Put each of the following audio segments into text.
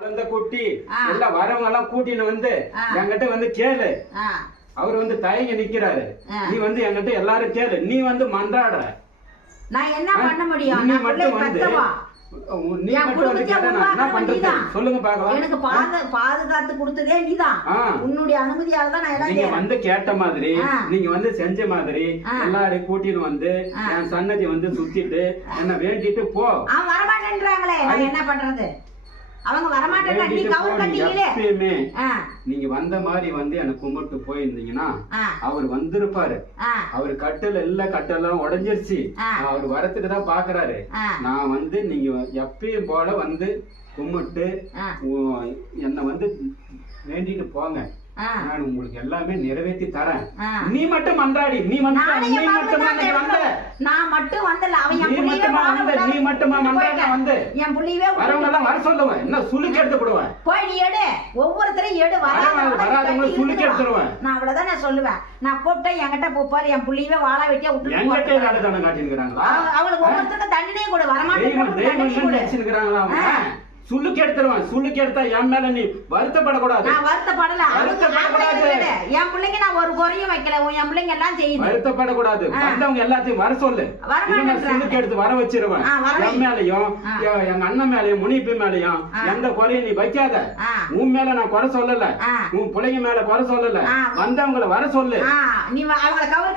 குழந்தை குட்டி எல்லாம் வரவங்க எல்லாம் கூட்டின்னு வந்து என்கிட்ட வந்து கேளு. அவர் வந்து தயங்கி நிக்கிறாரு. நீ வந்து என்கிட்ட எல்லாரும் கேளு. நீ வந்து மன்றாடுற. நான் என்ன பண்ண முடியும்? நீ மட்டும் வந்து நீ மட்டும் வந்து கேட்டா என்ன பண்றது சொல்லுங்க பாக்கலாம். எனக்கு பாதுகாத்து கொடுத்ததே நீதான். உன்னுடைய அனுமதியால தான் நான் எல்லாம் நீங்க வந்து கேட்ட மாதிரி நீங்க வந்து செஞ்ச மாதிரி எல்லாரையும் கூட்டின்னு வந்து என் சன்னதி வந்து சுத்திட்டு என்ன வேண்டிட்டு போ. வரமாட்டேன்றாங்களே, நான் என்ன பண்றது? அவங்க வரமாட்டேன்னா நீ கவர் கட்டிங்களே. எப்பயுமே நீங்க வந்த மாதிரி வந்து எனக்கு கும்பிட்டு போயிருந்தீங்கன்னா அவர் வந்திருப்பாரு. அவர் கட்டெல்லாம் உடைஞ்சிருச்சு. அவர் வரத்துக்கு தான் பாக்குறாரு. நான் வந்து நீங்க எப்பயும் போல வந்து கும்பிட்டு என்ன வந்து வேண்டிட்டு போங்க. நான் உங்களுக்கு எல்லாமே நிறைவேற்றி தரேன். நீ மட்டும் மன்றாடி. நீ மட்டும் வந்த. நான் மட்டும் வந்தல. அவன் என் நீ மட்டும் மன்றாடி வந்து என் புள்ளியவே வரவங்க எல்லாம் வர சொல்லுவேன். என்ன சுளுக்கு எடுத்து போடுவேன். போய் நீ எடு. ஒவ்வொருத்தரையும் எடு. வராதவங்க சுளுக்கு எடுத்துருவேன். நான் அவ்வளவுதான் நான் சொல்லுவேன். நான் கூப்பிட்டா என்கிட்ட போப்பாரு. என் புள்ளியவே வாழ வெட்டியா விட்டு என்கிட்ட வேலை தானே காட்டிருக்காங்களா? அவளுக்கு ஒவ்வொருத்தருக்கும் தண்டனையே கூட வரமாட்டேங்கிறாங்களா? சுளுக்கு எடுத்துருவான். சுளுக்கு எடுத்தா என் மேல நீ வருத்தப்படக்கூடாது. நான் வருத்தப்படல. என் பிள்ளைங்க நான் ஒரு குறையும் வைக்கல. என் பிள்ளைங்க எல்லாம் செய்யுது. வருத்தப்படக்கூடாது. வந்தவங்க எல்லாத்தையும் வர சொல்லு. சுளுக்கு எடுத்து வர வச்சிருவேன். என் மேலையும் எங்க அண்ணன் மேலையும் முனிப்பு மேலையும் எந்த குறையும் நீ வைக்காத. உன் மேல நான் குறை சொல்லல. உன் பிள்ளைங்க மேல குறை சொல்லல. வந்தவங்களை வர சொல்லு. நீ அவங்கள கவர்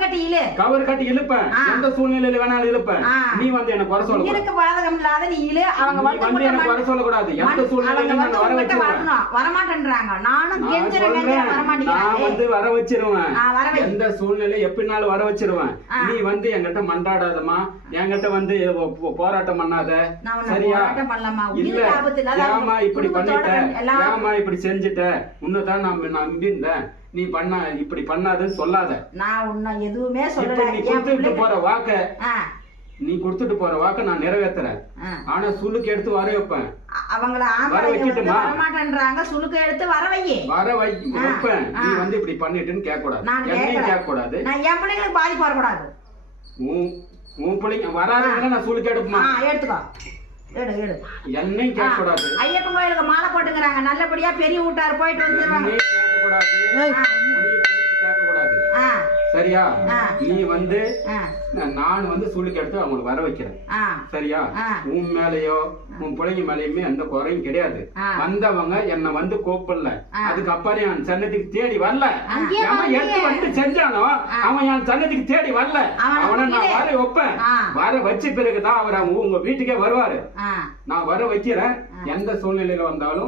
கட்டி இழுப்பேன். எந்த சூழ்நிலையில வேணாலும் இழுப்பேன். நீ வந்து எனக்கு குறை சொல்ல. எனக்கு பாதகம் இல்லாத நீ இழு. அவங்க வந்து எனக்கு குறை சொல்லக்கூடாது. வரமாட்டேன்றாங்க. நானும் நான் வந்து வர வச்சிருவேன். எந்த சூழ்நிலை எப்படினாலும் வர வச்சிருவேன். நீ வந்து என்கிட்ட மன்றாடாதமா. என்கிட்ட வந்து போராட்டம் பண்ணாத. சரியா? இல்ல ஏமா இப்படி பண்ணிட்ட, ஏமா இப்படி செஞ்சுட்ட, உன்னதான் நான் நம்பியிருந்தேன். நீ இப்படி பண்ணாதுன்னு சொல்லாத. நான் உன்ன எதுவுமே சொல்லல. நீ கொடுத்துட்டு போற வாக்க நான் நிறைவேற்றுறேன். ஆனா சுளுக்கு எடுத்து வர வைப்பேன். அவங்கள வரமாட்டேன்றாங்க. சுளுக்கு எடுத்து வர வைப்பேன். நீ வந்து இப்படி பண்ணிட்டுன்னு கேட்க கூடாது. என்னையும் கேட்க கூடாது. நான் என் பிள்ளைங்களுக்கு பாதிப்பு வரக்கூடாது. உன் பிள்ளைங்க வராதுங்க. நான் சுளுக்கு எடுப்பேன். எடுத்துக்கோ. எடு. என்னையும் கேட்க கூடாது. ஐயப்பன் கோயிலுக்கு மாலை போட்டுக்கிறாங்க. நல்லபடியா பெரிய வீட்டார் போயிட்டு வந்துடுறாங்க. கேட்க கூடாது. சரியா? நீ வந்து நான் வந்து சுளுக்கு எடுத்து அவங்களுக்கு வர வைக்கிறேன். சரியா? உன் மேலயோ உன் பிள்ளைங்க மேலயுமே எந்த குறையும் கிடையாது. வந்தவங்க என்ன வந்து கூப்பிடல. அதுக்கப்புறம் என் சன்னதிக்கு தேடி வரல. எடுத்து வந்து செஞ்சானோ அவன் என் சன்னதிக்கு தேடி வரல. அவனை நான் வர வைப்பேன். வர வச்ச பிறகுதான் அவர் உங்க வீட்டுக்கே வருவாரு. நான் வர வைக்கிறேன். எந்த சூழ்நிலையில வந்தாலும்